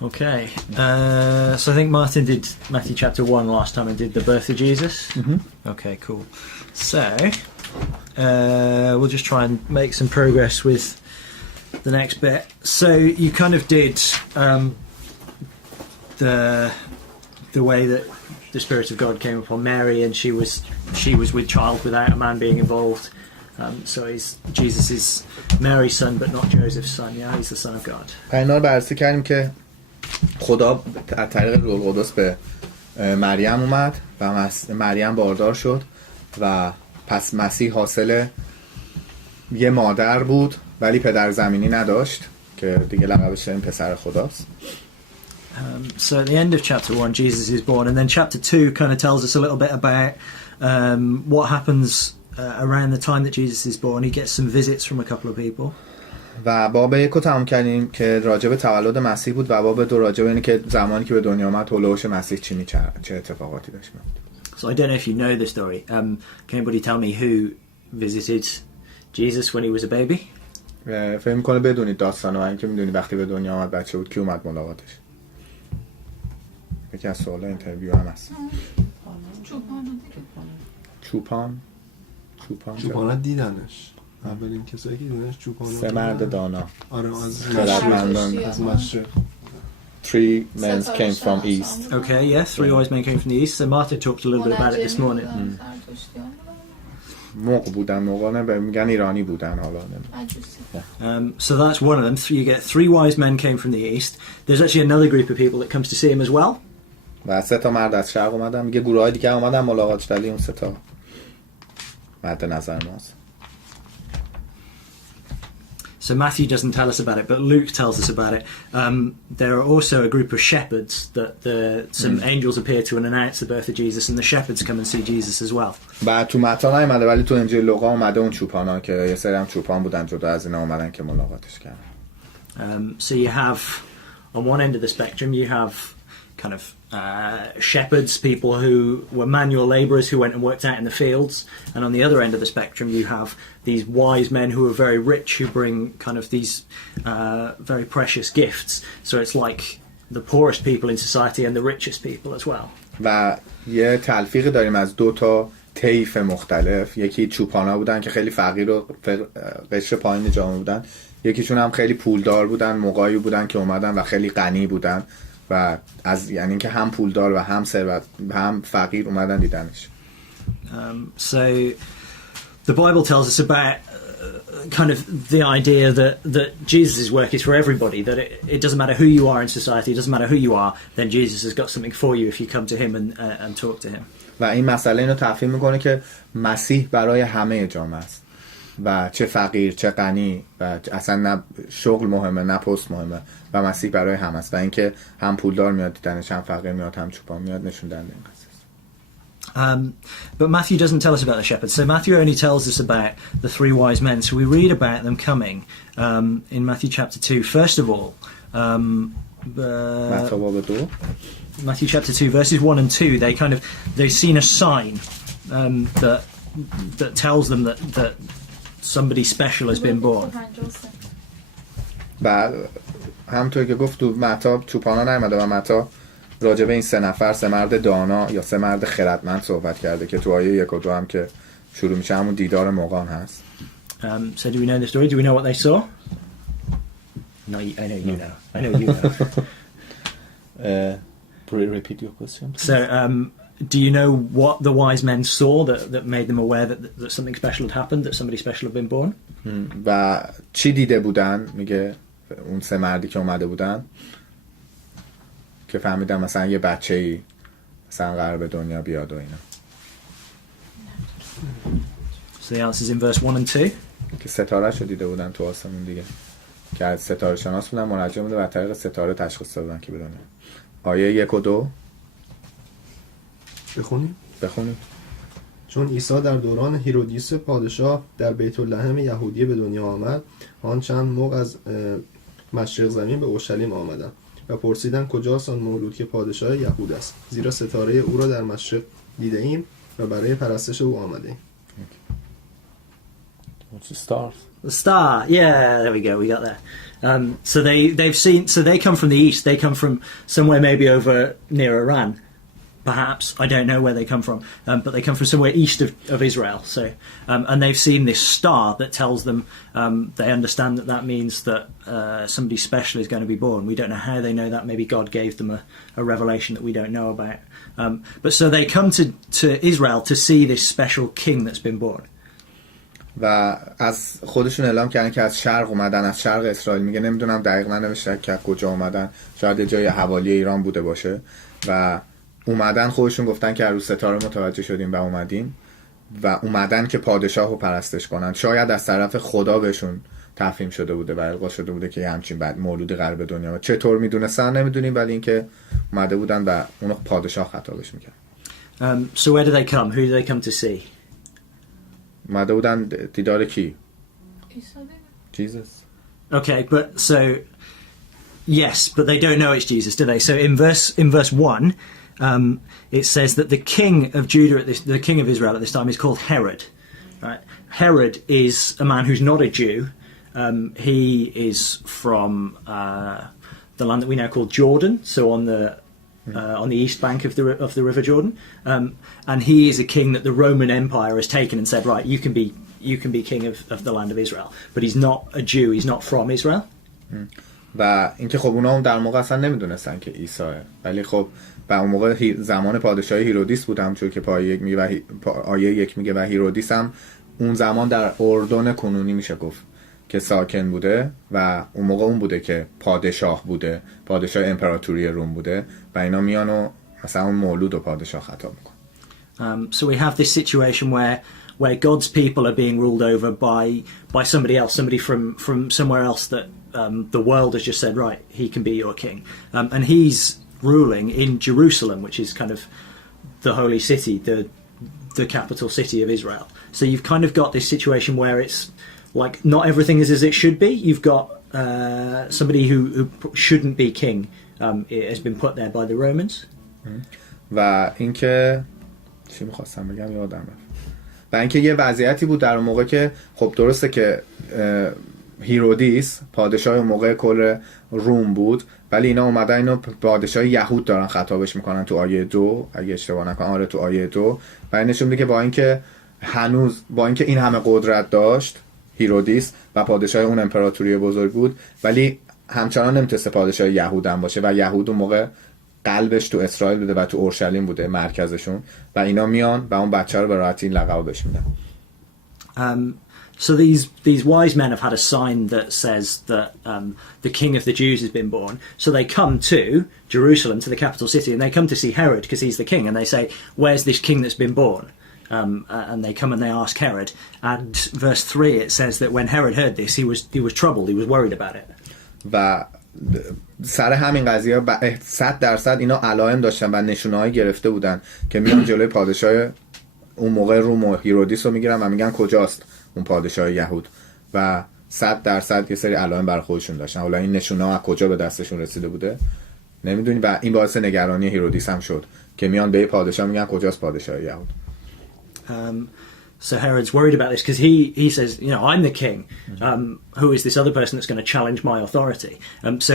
Okay, so I think Martin did Matthew chapter 1 last time and did the birth of Jesus. Okay, cool. So we'll just try and make some progress with the next bit. So you kind of did the way that the Spirit of God came upon Mary, and she was with child without a man being involved. So Jesus is Mary's son, but not Joseph's son. Yeah, he's the son of God. اینا بررسی کردیم که خدا از طریق روح القدس به مریم اومد و مریم باردار شد و پس مسیح حاصل یه مادر بود ولی پدر زمینی نداشت که دیگه لقبش این پسر خداست. So at the end of chapter 1 Jesus is born, and then chapter 2 kind of tells us a little bit about what happens around the time that Jesus is born. He gets some visits from a couple of people. و باب 1 رو تمام کردیم که راجع به تولد مسیح بود و باب 2 راجع به اینه که زمانی که به دنیا آمد هولوش مسیح چه اتفاقاتی داشت. So I don't know if you know the story. Can anybody tell me who visited Jesus when he was a baby? فکر می‌کنه بدونید داستانو، اینکه می‌دونی وقتی به دنیا آمد بچه بود کی اومد ملاقاتش. یکی از سوال‌ها اینترویو هم هست. چوپان دیدنش. اولین کسایی که دیدنش چوپان. سه مرد دانا. آره از خردمندان از مشرق. Three men came from east. Okay, yeah, 3 wise men came from the east. So Martha talked a little bit about it this morning. موقع بودن، موقع میگن ایرانی بودن حالا. So that's one of them. You get 3 wise men came from the east. There's actually another group of people that comes to see him as well. و 3 تا مرد از شرق اومدن، میگه گروهای دیگه اومدن ملاقاتش، ولی اون 3 تا مد نظر ماست. So Matthew doesn't tell us about it, but Luke tells us about it. There are also a group of shepherds that some angels appear to and announce the birth of Jesus, and the shepherds come and see Jesus as well. بعد تو متی نیومده ولی تو انجیل لوقا اومده اون چوپانا که یه سری هم چوپان بودن جدا از اینا اومدن که ملاقاتش کردن. So you have on one end of the spectrum you have kind of shepherds, people who were manual laborers who went and worked out in the fields, and on the other end of the spectrum you have these wise men who are very rich who bring kind of these very precious gifts. So it's like the poorest people in society and the richest people as well. و یه تلفیق داریم از 2 تا طیف مختلف. یکی چوپانا بودن که خیلی فقیر و قشر پایین جامعه بودن، یکیشون هم خیلی پولدار بودن، موقعی بودن که اومدن و خیلی غنی بودن و از یعنی اینکه هم پولدار و هم ثروت هم فقیر اومدن دیدنش. So the Bible tells us about kind of the idea that Jesus' work is for everybody, that it doesn't matter who you are in society, it doesn't matter who you are, then Jesus has got something for you if you come to him and talk to him. و این مسئله اینو تفهیم میکنه که مسیح برای همه جامعه است و چه فقیر چه غنی و اصلا نه شغل مهمه نه پست مهمه و مسیح برای همه است و اینکه هم پولدار میاد دیدنش هم فقیر میاد هم چوپان میاد نشون دهنده این قصه. But Matthew doesn't tell us about the shepherds. So Matthew only tells us about the 3 wise men. So we read about them coming in Matthew chapter 2. First of all, Matthew chapter 2 verses 1 and 2. They've seen a sign that tells them that somebody special has been born. و همونطور که گفت تو متی چوپانا نیامده و متی راجع به این 3 نفر 3 مرد دانا یا 3 مرد خردمند صحبت کرده که تو آیه 1 و 2 هم که شروع میشه همون دیدار مغان هست. So do we know the story? Do we know what they saw? No, I know you know. I know you know. Repeat your question. So do you know what the wise men saw that made them aware that something special had happened, that somebody special had been born? و چی دیده بودن؟ میگه اون 3 مردی که اومده بودن که فهمیدن مثلا یه بچه‌ای مثلا قرار به دنیا بیاد و اینا. So the answer is in verse 1 and 2. که ستاره‌شو دیده بودن تو آسمون دیگه. که از ستاره شناس بودن منجم بوده و از طریق ستاره تشخیص دادن که بدونن. آیه 1 و 2 بخونیم. چون عیسی در دوران هیرودیس پادشاه در بیت لحم یهودیه به دنیا آمد، آن چند موقع از مشرق زمین به اورشلیم آمدند و پرسیدند کجاست آن مولود که پادشاه یهود است، زیرا ستاره او را در مشرق دیده ایم و برای پرستش او آمده ایم. stars. The star, yeah, there we go, we got there. So they come from the east, they come from somewhere maybe over near Iran, perhaps, I don't know where they come from, but they come from somewhere east of Israel. So, and they've seen this star that tells them, they understand that means that somebody special is going to be born. We don't know how they know that, maybe God gave them a revelation that we don't know about. But so they come to Israel to see this special king that's been born. و از خودشون اعلام کردن که از شرق اومدن، از شرق اسرائیل. میگه نمیدونم دقیقا نوشته که کجا اومدن، شاید جای حوالی ایران بوده باشه و اومدن خودشون گفتن که رو ستاره متوجه شدیم و اومدیم و اومدن که پادشاه رو پرستش کنن. شاید از طرف خدا بهشون تفهیم شده بوده و القا شده بوده که همچین بعد مولود قرار به دنیا و چطور میدونستن نمیدونیم، ولی اینکه اومده بودن و اونو پادشاه خطابش میکرد. So where do they come? Who do they come to see? اومده بودن دیدار کی؟ Jesus. Okay, but so yes, but they don't know it's Jesus, do they? So in verse 1, it says that the king of Judah the king of Israel at this time is called Herod. Right? Herod is a man who's not a Jew. He is from the land that we now call Jordan, so on the east bank of the River Jordan, and he is a king that the Roman Empire has taken and said, right, you can be king of the land of Israel, but he's not a Jew, he's not from Israel. و اینکه خب اونا هم در موقع اصلا نمیدونستن که عیسیه، ولی خب و اون موقع زمان پادشاهی هیرودیس بود، همونطور که آیه 1 میگه و هیرودیس هم اون زمان در اردن کنونی میشه گفت که ساکن بوده و اون موقع اون بوده که پادشاه بوده، پادشاه امپراتوری روم بوده و اینا میان و مثلا اون مولود و پادشاه خطاب میکنن. So we have this situation where God's people are being ruled over by somebody else, somebody from somewhere else that the world has just said, right, he can be your king. And he's ruling in Jerusalem, which is kind of the holy city, the capital city of Israel. So you've kind of got this situation where it's like not everything is as it should be. You've got somebody who shouldn't be king has been put there by the Romans. و اینکه چی می‌خواستم بگم یادم رفت. و اینکه یه وضعیتی بود در اون موقع که خب درسته که هیرودیس پادشاه اون موقع کل روم بود، ولی اینا اومدن اینو پادشاه یهود دارن خطابش میکنن تو آیه 2 اگه اشتباه نکنم، آره تو آیه 2. و این نشون میده که با اینکه این همه قدرت داشت هیرودیس و پادشاه اون امپراتوری بزرگ بود، ولی همچنان نمیتونست پادشاه یهود هم باشه و یهود اون موقع قلبش تو اسرائیل بوده و تو اورشلیم بوده مرکزشون و اینا میان و اون بچه رو به راحتی این لقب بهش میدن. So these wise men have had a sign that says that the king of the Jews has been born. So they come to Jerusalem, to the capital city, and they come to see Herod because he's the king. And they say, "Where's this king that's been born?" And they come and they ask Herod. And verse 3 it says that when Herod heard this, he was troubled. He was worried about it. و سر همین قضیه 100% اینا علائم داشتن و نشونه‌ای گرفته بودن که میان جلوی پادشاه اون موقع روم و هیرودیس رو میگیرن و میگن کجاست اون پادشاه یهود و 100% یه سری علائم بر خودشون داشتن. حالا این نشونه‌ها از کجا به دستشون رسیده بوده نمیدونی و این باعث نگرانی هیرودیس هم شد که میان به پادشاه میگن کجاست پادشاه یهود. So Herod's worried about this because he says, you know, I'm the king. Who is this other person that's going to challenge my authority? So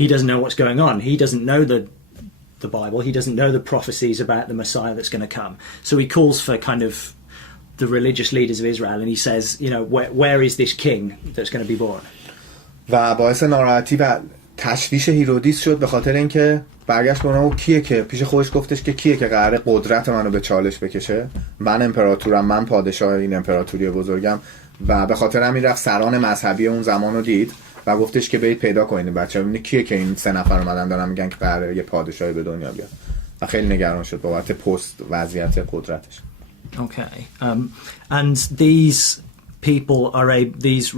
he doesn't know what's going on. He doesn't know the Bible. He doesn't know the prophecies about the Messiah that's going to come. So he calls for kind of the religious leaders of Israel and he says, you know, where is this king that's going to be born? و باعث ناراحتی و تشویش هیرودیس شد به خاطر اینکه برگشت به اونها کیه که پیش خودش گفتش که کیه که قراره قدرت منو به چالش بکشه، من امپراتورم، من پادشاه این امپراتوری بزرگم و به خاطر همین رفت سران مذهبی اون زمان رو دید و گفتش که برید پیدا کنید بچه‌ها ببینید کیه که این 3 نفر اومدن دارن میگن که قراره یه پادشاهی به دنیا بیاد و خیلی نگران شد بابت پست وضعیت قدرتش. Okay. And these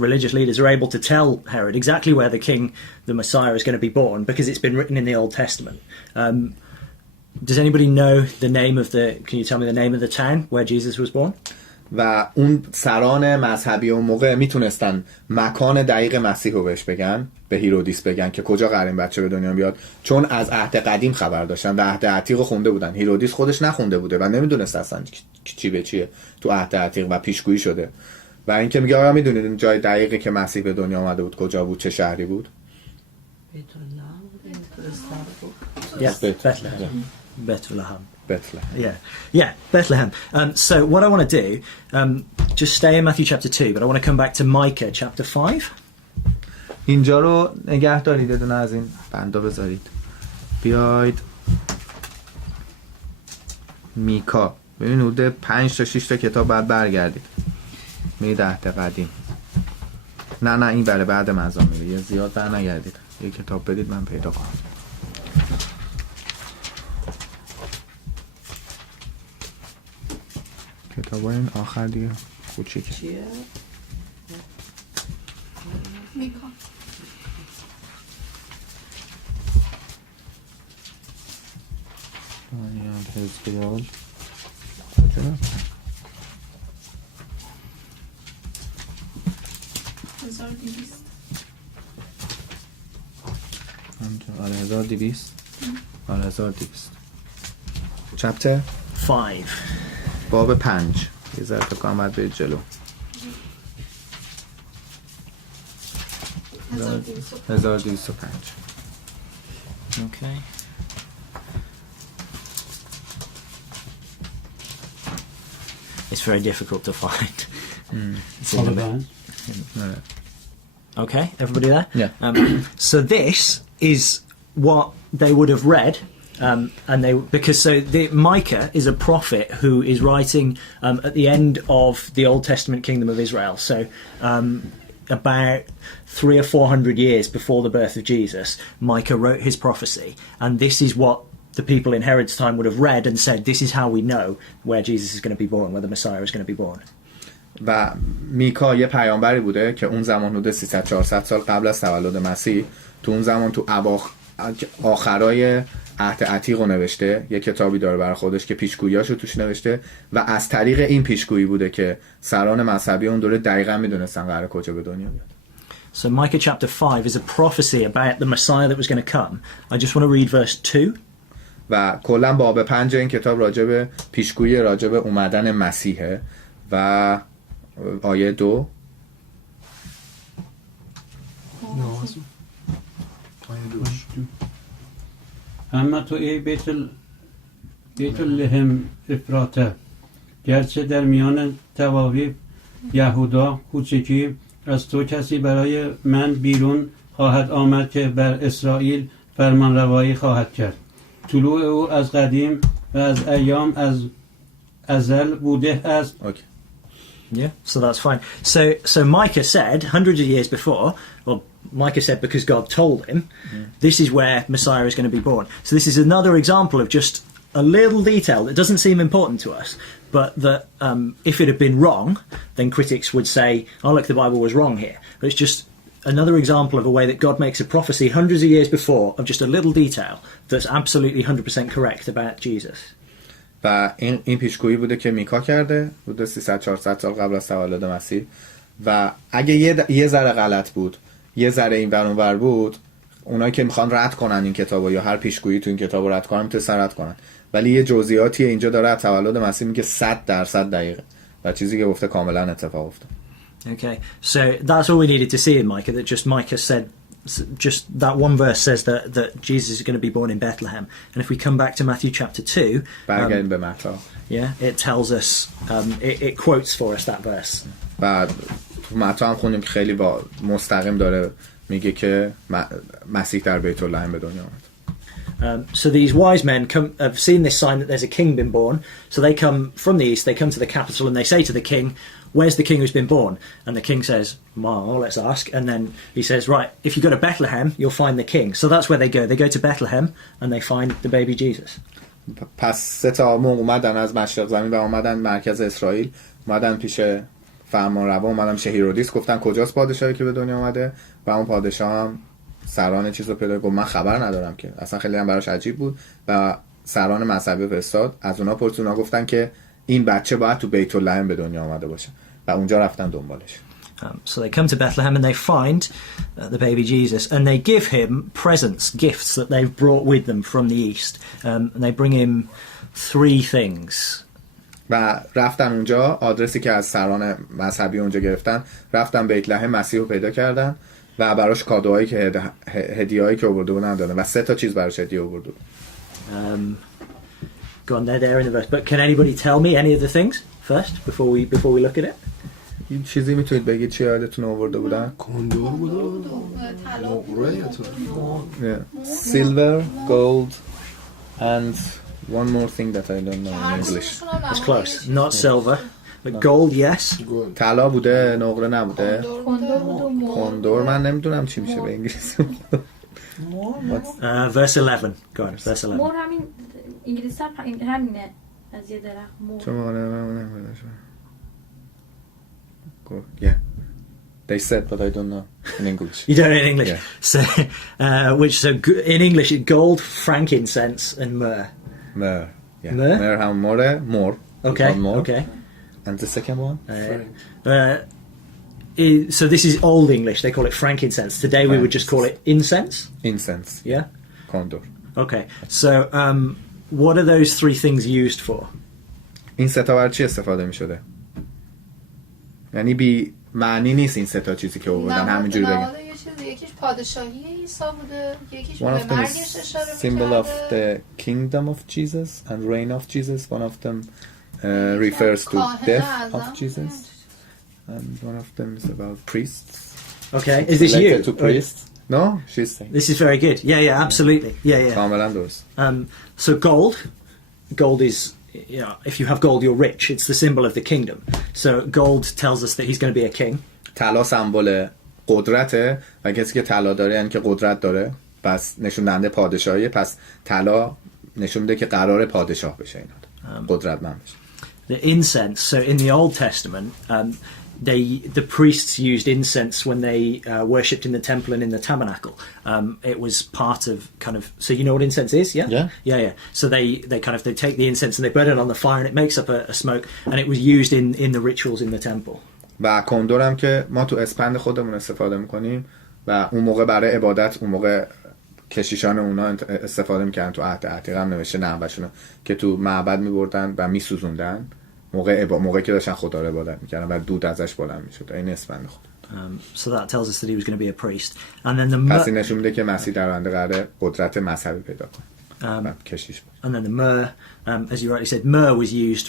religious leaders are able to tell Herod exactly where the king, the Messiah, is going to be born because it's been written in the Old Testament. Does anybody know the name of can you tell me the name of the town where Jesus was born? و اون سران مذهبی اون موقع میتونستن مکان دقیق مسیح رو بهش بگن، به هیرودیس بگن که کجا قراره این بچه به دنیا بیاد، چون از عهد قدیم خبر داشتن و عهد عتیق رو خونده بودن. هیرودیس خودش نخونده بوده و نمیدونست اصلا چی به چیه تو عهد عتیق و پیشگویی شده و اینکه میگه آیا میدونید این جای دقیقی که مسیح به دنیا آمده بود کجا بود، چه شهری بود؟ Yeah, Bethlehem. Bethlehem. Bethlehem. Yeah, Bethlehem. So what I want to do, just stay in Matthew chapter 2, but I want to come back to Micah chapter 5. اینجا رو نگه دارید، یه دونه از این بندا بذارید. بیاید میکا. ببین حدود 5 تا 6 تا کتاب بعد برگردید. میرید عهد قدیم. نه این بله بعد مزامیر. یه زیاد بر نگردید. یه کتاب بدید من پیدا کنم. کتاب این آخر دیگه کوچیکه. میکا. آیان حزقیال. آره 1200. آره 1200. چپتر 5. باب 5. یه ذره فکر کنم باید برید جلو. 1205. Okay. It's very difficult to find. It's in the- Okay, everybody there? Yeah. So this is what they would have read, and Micah is a prophet who is writing at the end of the Old Testament kingdom of Israel. So about 300 or 400 years before the birth of Jesus, Micah wrote his prophecy, and this is what the people in Herod's time would have read and said, this is how we know where Jesus is going to be born, where the Messiah is going to be born. و میکا یه پیامبری بوده که اون زمان حدود 300-400 سال قبل از تولد مسیح تو اون زمان تو آخرای عهد عتیق رو نوشته. یه کتابی داره برای خودش که پیشگوییاشو توش نوشته و از طریق این پیشگویی بوده که سران مذهبی اون دوره دقیقاً میدونستن قراره کجا به دنیا بیاد. So Micah chapter 5 is a prophecy about the Messiah that was going to come. I just want to read verse 2. و کلا باب 5 این کتاب راجب پیشگویی راجب اومدن مسیحه و آیه 2. اما تو ای بیت لحم افراته، گرچه در میان تواویف یهودا کوچکی، از تو کسی برای من بیرون خواهد آمد که بر اسرائیل فرمان روایی خواهد کرد. طلوع او از قدیم و از ایام از ازل بوده است. Okay. Yeah, so that's fine. So Micah said, hundreds of years before, well, Micah said because God told him, this is where Messiah is going to be born. So this is another example of just a little detail that doesn't seem important to us, but that if it had been wrong, then critics would say, oh, look, the Bible was wrong here. But it's just another example of a way that God makes a prophecy hundreds of years before of just a little detail that's absolutely 100% correct about Jesus. و این پیشگویی بوده که میکا کرده بوده 300-400 سال قبل از تولد مسیح و اگه یه ذره غلط بود، یه ذره این ور اون ور بود، اونایی که میخوان رد کنن این کتابو یا هر پیشگویی تو این کتابو رد کنن میتونن رد کنن، ولی یه جزئیاتی اینجا داره از تولد مسیح میگه 100% دقیقه و چیزی که گفته کاملا اتفاق افتاد. Okay, so that's all we needed to see in Micah, that just Micah said, just that one verse says that Jesus is going to be born in Bethlehem. And if we come back to Matthew chapter 2, برگردیم به متی. yeah, it tells us, it quotes for us that verse. بعد تو متی هم خوندیم که خیلی با مستقیم داره میگه که مسیح در بیت لحم به دنیا آمد. So these wise men have seen this sign that there's a king been born. So they come from the east, they come to the capital and they say to the king, where's the king who's been born? And the king says, well, let's ask. And then he says, right, if you go to Bethlehem, you'll find the king. So that's where they go. They go to Bethlehem and they find the baby Jesus. پس 3 تا موقع اومدن از مشرق زمین و اومدن مرکز اسرائیل، اومدن پیش فرمانروا، اومدن پیش هیرودیس، گفتن کجاست پادشاهی که به دنیا اومده و اون پادشاه هم سران چیزو پیدا گفت من خبر ندارم که، اصلا خیلی هم براش عجیب بود و سران مذهبی فرستاد، از اونا پرسید، اونا گفتن که این بچه باید تو بیت لحم به دنیا اومده باشه و اونجا رفتن دنبالش. So they come to Bethlehem and they find the baby Jesus and they give him presents, gifts that they've brought with them from the east. And they bring him 3 things. و رفتن اونجا، آدرسی که از سران مذهبی اونجا گرفتن، رفتن بیت لحم مسیح رو پیدا کردن و براش کادوهایی که هدیه‌هایی که آورده بودن دادن و 3 تا چیز براش هدیه آورده بود. Gone there in the verse. But can anybody tell me any of the things first before we look at it? این چیزی میتونید بگید چی یادتون آورده بودن؟ کندور بود نقره یا تو Silver, gold and one more thing that I don't know in English. It's close. Not silver, but gold, yes. طلا بوده، نقره نبوده. کندور بود و مور. کندور من نمیدونم چی میشه به انگلیسی. Verse 11. Go on, verse 11. مور همین انگلیسی هم همینه از یه درخت مور. Yeah. They said, but I don't know in English. You don't know in English. Yeah. So, in English, it's gold, frankincense, and myrrh. Myrrh. Yeah. Myrrh? Myrrh how more. Okay. More. Okay. And the second one? So this is Old English. They call it frankincense. Today we would just call it incense. Incense. Yeah. کندور. Okay. So, what are those 3 things used for? این 3 تا برای چی استفاده می شده؟ یعنی بی معنی نیست این 3 تا چیزی که آوردن همینجوری بگن. یه چیز، یکیش پادشاهی عیسی بوده، یکیش One of به them مرگش is اشاره symbol of می‌کرده. the kingdom of Jesus and reign of Jesus. One of them refers to death of Jesus. And one of them is about priests. Okay. Is this you? Related to priests. No, she's saying. This is very good. Yeah, absolutely. Yeah. کاملا درست. So gold is, you know, if you have gold, you're rich. It's the symbol of the kingdom. So gold tells us that he's going to be a king. طلا سمبل قدرته و کسی که طلا داره یعنی که قدرت داره، پس نشون دهنده پادشاهیه، پس طلا نشون میده که قراره پادشاه بشه، اینا قدرتمند بشه. The incense. So in the Old Testament, the priests used incense when they worshipped in the temple and in the tabernacle. It was part of kind of. So you know what incense is, yeah? Yeah. So they take the incense and they burn it on the fire and it makes up a smoke, and it was used in the rituals in the temple. و کندور هم که ما تو اسپند خودمون استفاده میکنیم و اون موقع برای عبادت، اون موقع کشیشان اونا استفاده میکردن. تو عهد عتیق هم نوشته نحوهشون که تو معبد میبردن و میسوزوندن موقعی که داشتن خدا رو عبادت میکردن و دود ازش بلند میشد. این اسپند خود. So that tells us that he was going to be a priest. And then پس این نشون میده که مسیح در آینده قراره قدرت مذهبی پیدا کنه. And then the myrrh, as you rightly said, myrrh was used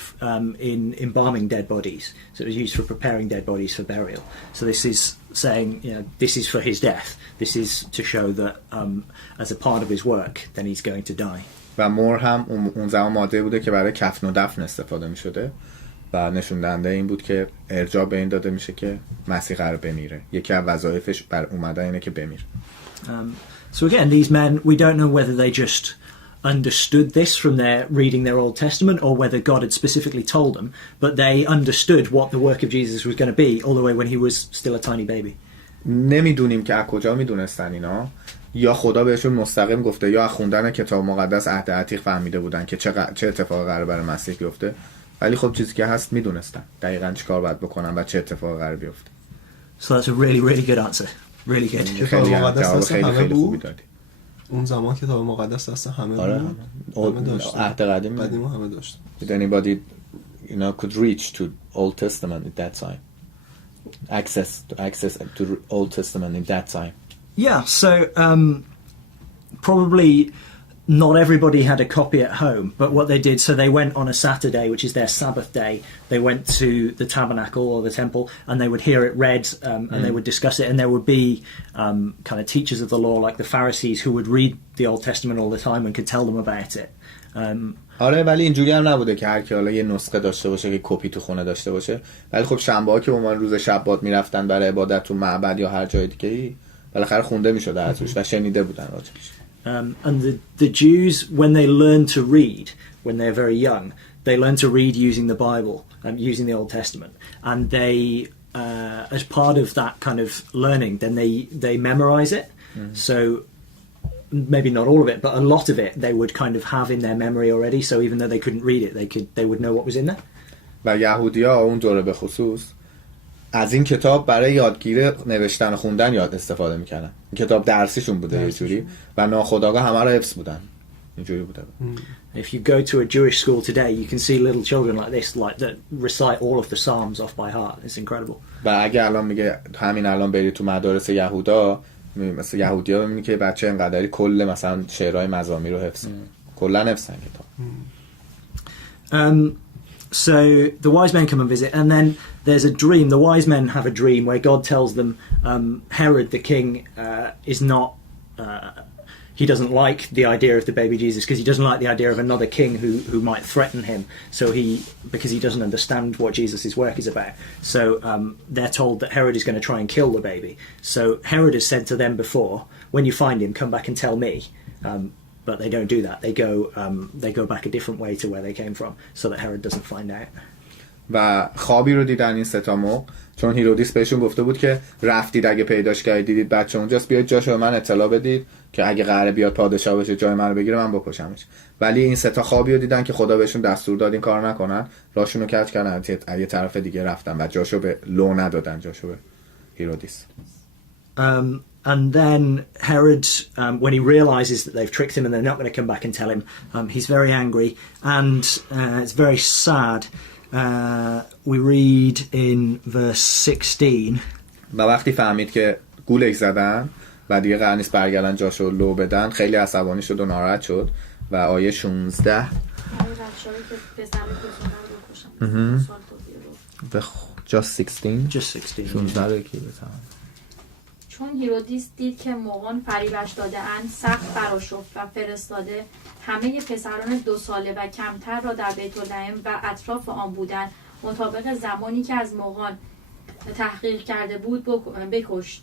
in embalming dead bodies. So it was used for preparing dead bodies for burial. So this is saying, you know, this is for his death. This is to show that as a part of his work, then he's going to die. و مور هم اون زمان ماده بوده که برای کفن و دفن استفاده می شده و نشون دهنده این بود که ارجاع به این داده میشه که مسیح قرار بمیره. یکی از وظایفش بر اومدن اینه که بمیره. So again, these men, we don't know whether they just understood this from their reading their Old Testament or whether God had specifically told them, but they understood what the work of Jesus was going to be all the way when he was still a tiny baby. نمیدونیم که از کجا میدونستن اینا، یا خدا بهشون مستقیم گفته یا از خوندن کتاب مقدس عهد عتیق فهمیده بودن که چه اتفاقی قراره برای مسیح بیفته، ولی خب چیزی که هست میدونستن دقیقاً چیکار باید بکنن و چه اتفاقی قراره بیفته. So that's a really, really good answer. Really good. کتاب مقدس دست همه بود. دادی. اون زمان کتاب مقدس دست همه بود. همه داشتن. عهد قدیم همه داشتن. Did anybody could reach to Old Testament at that time? Access to Old Testament in that time. Yeah, so probably not everybody had a copy at home, but what they did, so they went on a Saturday, which is their Sabbath day, they went to the tabernacle or the temple and they would hear it read and they would discuss it, and there would be kind of teachers of the law like the Pharisees who would read the Old Testament all the time and could tell them about it. آره، ولی اینجوری هم نبوده که هر کی حالا یه نسخه داشته باشه که کپی تو خونه داشته باشه، ولی خب شنبه‌ها که عموما روز شبات میرفتن برای عبادت تو معبد یا هر جای دیگه، بالاخره خونده میشد ازش و شنیده بودن راجعش. And the Jews, when they learn to read, when they're very young, they learn to read using the Bible, using the Old Testament, and they, as part of that kind of learning, then they memorize it. So maybe not all of it, but a lot of it they would kind of have in their memory already. So even though they couldn't read it, they would know what was in there. و یهودی‌ها اون دوره به خصوص از این کتاب برای یادگیری نوشتن و خوندن استفاده میکردن. این کتاب درسیشون بوده یه جوری و ناخودآگاه همه رو حفظ بودن. اینجوری بوده. If you go to a Jewish school today, you can see little children like this, like that recite all of the Psalms off by heart. It's incredible. و اگه الان میگه همین الان بری تو مدارس یهودا، مثلا یهودی‌ها می‌بینی که بچه اینقدری کل مثلا شعرهای مزامیر رو حفظ کلا حفظن کتاب. So the wise men come and visit, and then there's a dream. The wise men have a dream where God tells them Herod the king is not. He doesn't like the idea of the baby Jesus because he doesn't like the idea of another king who might threaten him. So because he doesn't understand what Jesus' work is about. So they're told that Herod is going to try and kill the baby. So Herod has said to them before, when you find him, come back and tell me. But they don't do that. They go back a different way to where they came from, so that Herod doesn't find out. و خوابی رو دیدن این سه تا مرغ، چون هیرودیس بهشون گفته بود که رفتید اگه پیداش کردید دیدید بچه اونجاست، بیاید جاشو به من اطلاع بدید که اگه قراره بیاد پادشاه بشه جای من رو بگیره من بکشمش. ولی این سه تا خوابی رو دیدن که خدا بهشون دستور داد این کار نکنن، راشون رو کج کردن، یه طرف دیگه رفتن و جاشو به لو ندادن، جاشو به هیرودیس. And then Herod, when he realizes that they've tricked him and they're not going to come back and tell him, he's very angry, and it's very sad. We read in verse 16. و وقتی فهمید که گولش زدن و دیگه قرار نیست برگردن جاشو لو بدن، خیلی عصبانی شد و ناراحت شد و آیه 16 just 16 رو کی بزنم. چون هیرودیس دید که موقعان فریبش داده اند سخت برآشفت و فرستاده همه پسران 2 ساله و کمتر را در بیت لحم و اطراف آن بودند مطابق زمانی که از موقعان تحقیق کرده بود بکشت.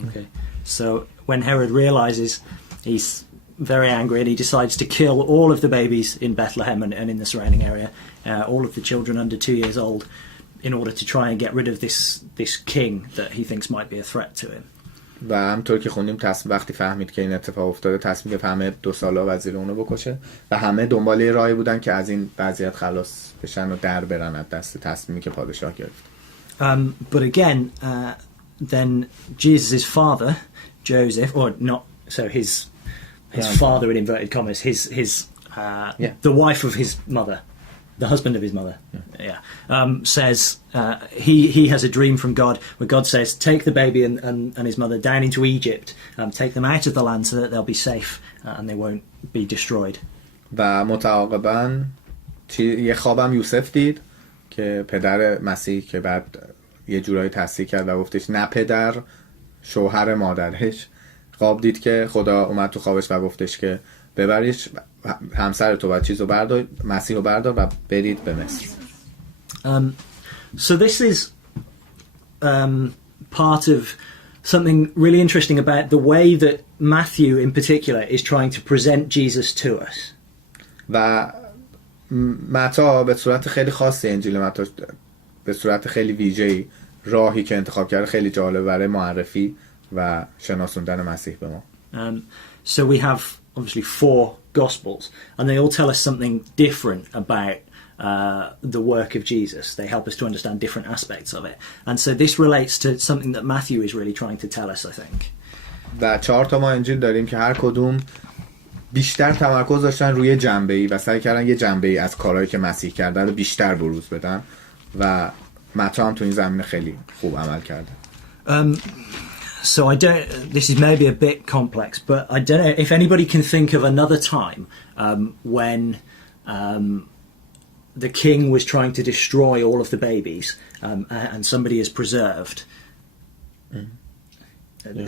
Okay. So when Herod realizes, he's very angry and he decides to kill all of the babies in Bethlehem and in the surrounding area, all of the children under 2 years old, in order to try and get rid of this king that he thinks might be a threat to him. و همطور که خوندیم وقتی فهمید که این اتفاق افتاده تصمیم گرفت همه 2 ساله وزیر اونو بکشه و همه دنبال یه راهی بودن که از این وضعیت خلاص بشن و در برن از دست تصمیمی که پادشاه گرفت. But again, then Jesus' father, Joseph, or not, so his father in inverted commas, the wife of his mother, the husband of his mother, says he has a dream from God where God says, take the baby and his mother down into Egypt, take them out of the land so that they'll be safe and they won't be destroyed. و متعاقباً یه خوابم یوسف دید که پدر مسیح که بعد یه جورایی تصدیق کرد و گفتش نه پدر، شوهر مادرش، خواب دید که خدا اومد تو خوابش و گفتش که ببریش همسر تو و چیزو بردار، مسیحو بردار و برید به مصر. So this is part of something really interesting about the way that Matthew in particular is trying to present Jesus to us. و متی به صورت خیلی خاصی انجیل متی به صورت خیلی ویژه‌ای راهی که انتخاب کرده خیلی جالب برای معرفی و شناسوندن مسیح به ما. So we have obviously 4 Gospels, and they all tell us something different about the work of Jesus. They help us to understand different aspects of it. And so this relates to something that Matthew is really trying to tell us, I think. و 4 تا ما انجیل داریم که هر کدوم بیشتر تمرکز داشتن روی جنبه‌ای و سعی کردن یه جنبه‌ای از کارهایی که مسیح کرده رو بیشتر بروز بدن و متی هم تو این زمینه خیلی خوب عمل کرده. So this is maybe a bit complex, but I don't know if anybody can think of another time when the king was trying to destroy all of the babies and somebody is preserved.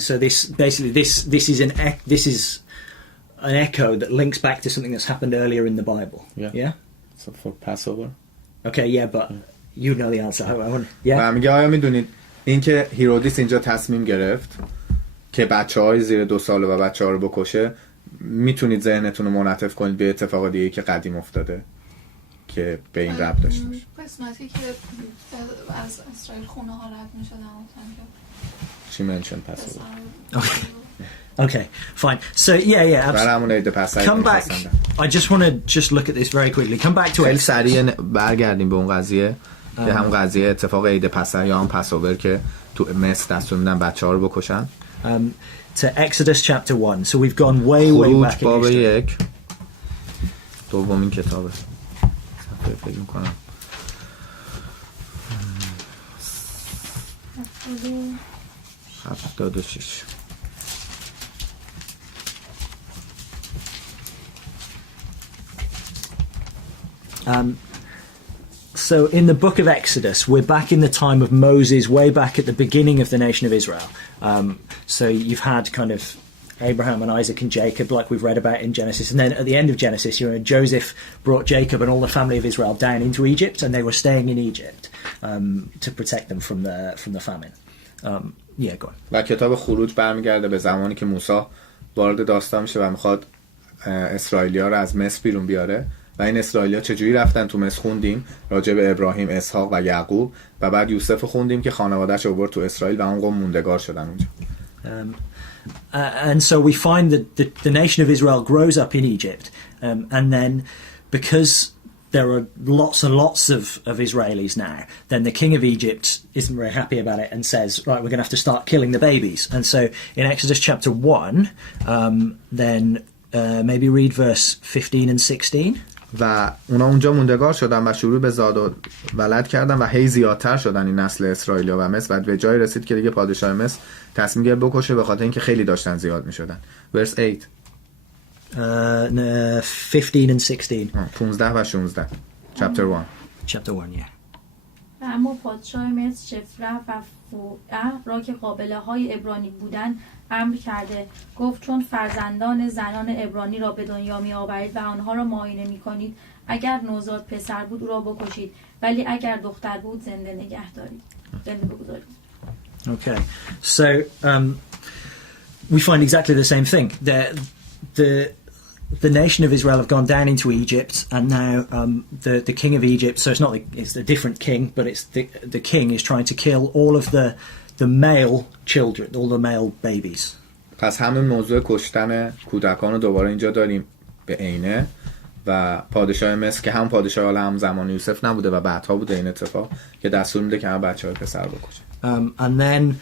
So this is an echo that links back to something that's happened earlier in the Bible. Yeah? So for Passover. Okay, yeah, but you know the answer. و میگه آیا میدونید این که هیرودیس اینجا تصمیم گرفت که بچه‌های زیر 2 ساله و بچه‌ها رو بکشه، میتونید ذهنتون رو منعطف کنید به اتفاق دیگه که قدیم افتاده که به این ربط داشته باشه. قسمتی که از اسرائیل خونه ها رد می‌شدن She mentioned Passover. Okay, fine. So come back. I just want to look at this very quickly. Come back to خیلی سریع برگردیم به اون قضیه که هم قضیه اتفاق عید پسح یا هم پسوور که تو مصر دستور میدن بچه‌ها رو بکشن. to Exodus chapter 1. So we've gone way خروج back in باب history. 1 دومین کتابه صفحه فکر میکنم 76 So in the book of Exodus, we're back in the time of Moses, way back at the beginning of the nation of Israel. So you've had kind of Abraham and Isaac and Jacob, like we've read about in Genesis. And then at the end of Genesis, Joseph brought Jacob and all the family of Israel down into Egypt, and they were staying in Egypt to protect them from the famine. Yeah, go on. و کتاب خروج برمیگرده به زمانی که موسی وارد داستان میشه و میخواد اسرائیلی‌ها رو از مصر بیرون بیاره و این اسرائیلی‌ها چجوری رفتن تو مصر خوندیم راجع به ابراهیم، اسحاق و یعقوب و بعد یوسف خوندیم که خانواده‌اش رو برد تو اسرائیل و اون قوم موندگار شدن اونجا. And so we find that the nation of Israel grows up in Egypt, and then because there are lots and lots of Israelis now, then the king of Egypt isn't very happy about it and says, right, we're going to have to start killing the babies. And so in Exodus chapter 1, then maybe read verse 15 and 16. و اونا اونجا موندگار شدن و شروع به زاد و ولد کردن و هی زیادتر شدن این نسل اسرائیلیا و مصر و به جای رسید که دیگه پادشاه مصر تصمیم گرفت بکشه به خاطر اینکه خیلی داشتن زیاد میشدن. verse 8 15 and 16. 15 و 16 chapter 1. Chapter 1, yeah. و اما پادشاه مصر شفره و فوعه را که قابله های عبرانی بودن امر کرده، گفت چون فرزندان زنان عبرانی را به دنیا می آورید و آنها را معاینه می کنید، اگر نوزاد پسر بود او را بکشید، ولی اگر دختر بود زنده نگه دارید، زنده بگذارید. Okay, so we find exactly the same thing. The nation of Israel have gone down into Egypt, and now the king of Egypt. So it's not it's a different king, but it's the king is trying to kill all of the male children, all the male babies. پس همین موضوع کشتن کودکان رو دوباره اینجا داریم به عینه و پادشاه مصر که هم پادشاه حالا هم زمان یوسف نبوده و بعدها بوده این اتفاق که دستور میده که هم بچه‌های پسر بکشه. And then